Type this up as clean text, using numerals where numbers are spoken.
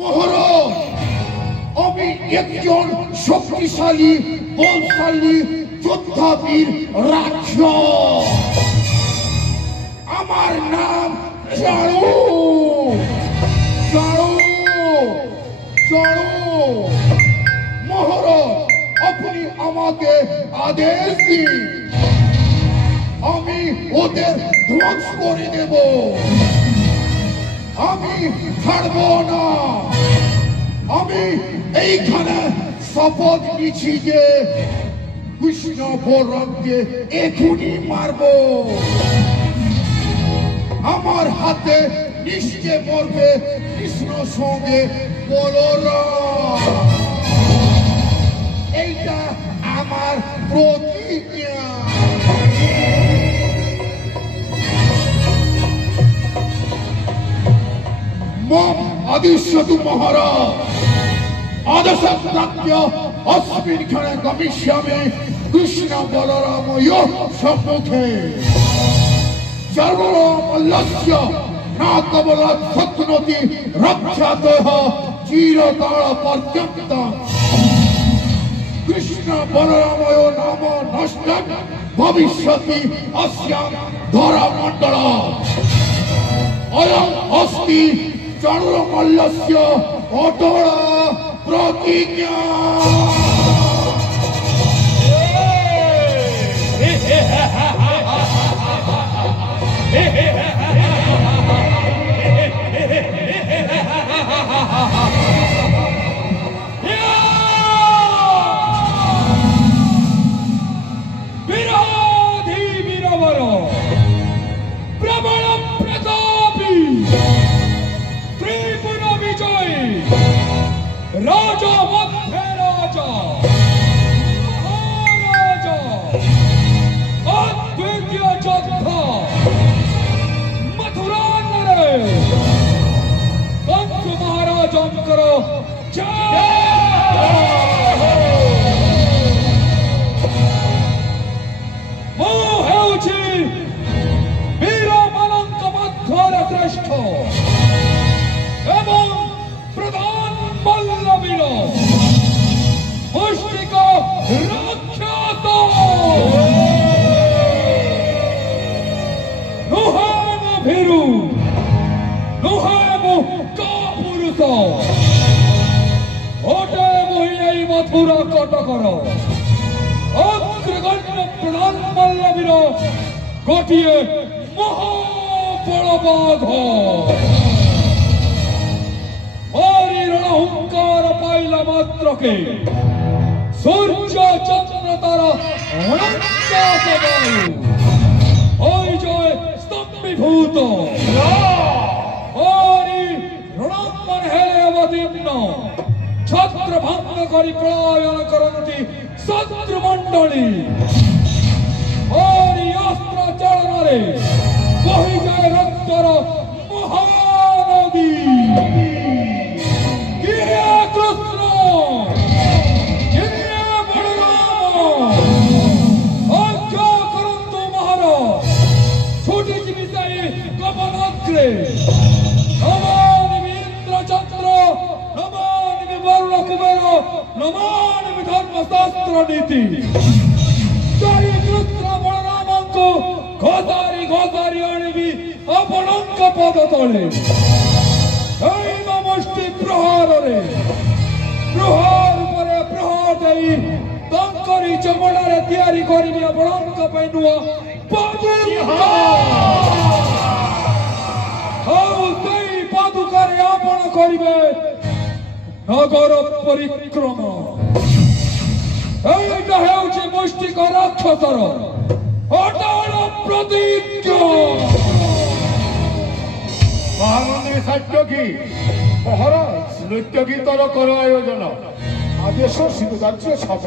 মহারাজ, আমি একজন শক্তিশালী বলশালী যোদ্ধাবীর রাক্ষস। আমার নাম চারু। চারু চারু মহারাজ, আপনি আমাকে আদেশ দিন, আমি ওদের ধ্বংস করে দেব। আমি ছাড়ব না। আমি এইখানে শপথ নিচ্ছি যে কৃষ্ণ বলরামকে এখনই মারব। আমার হাতে নিশ্চে মরবে কৃষ্ণ সঙ্গে বলরাম। এইটা আমার প্রতিজ্ঞা। मम आदिश्यतु महाराज, आदेशप्राप्य अस्मिन् क्षणे गमिष्यामि कृष्ण बलरामयोः सम्मुखे। चारुमल्लस्य न कबलात् शक्नोति रक्षातः चिरकालपर्यन्तम्। कृष्ण बलरामयो नाम नष्टं भविष्यति अस्यां धरामण्डलात्। अयम् अस्ति चारुमल्लस्य अटल प्रतिज्ञा। विरोधी वीरवर प्रबल प्रतापी राजा मध्य राजा महाराजा अद्वितीय योद्धा मथुरा नरेश कंस महाराजंकर जय। ମୁଁ ହେଉଛି ବୀରମାନଙ୍କ ମଧ୍ୟରେ ଶ୍ରେଷ୍ଠ ଏବଂ ପ୍ରଧାନ ବଲ୍ଲଭୀର ମୁଷ୍ଟିକ ରାକ୍ଷସ। ନୁହେଁ ମୁଁ ଭୀରୁ, ନୁହେଁ ମୁଁ କାପୁରୁଷ, ଅଟେ ମୁଁ ଏଇ ମଥୁରା କଟକର ଅଗ୍ରଗଣ୍ୟ ପ୍ରଧାନ ବଲ୍ଲଭୀର ଗୋଟିଏ ମହାବଳବାଘ। रणहुंकार पाइला मात्र के सूर्य चंद्र तारा स्तंभीभूत रणमन हेले अवतीर्ण छत्र भंग करी पलायन करन्ति शत्रुमंडली। अस्त्र चलन रे बहि जाए रक्तर महानदी। नमामि इंद्रचंद्र, नमामि वरुण कुबेर, नमामि धर्मशास्त्र नीति। जय कृष्ण बलरामंको घोसारी घोसारी आनिबि आपणंक पद तले। एई मुष्टि प्रहार रे प्रहार परे प्रहार देई तंकरी चमड़ारे तैयारी करिबि आपणंक पई नुआ पादुका। पादुकारे आपण करिबे नगर परिक्रमा। एइटा हेउछि मुष्टिक राक्षसर अटल प्रतिज्ञा। महामंत्री सात्यकी महाराज नृत्य गीतर कर आयोजन आदेश सिद्धार्थ छाप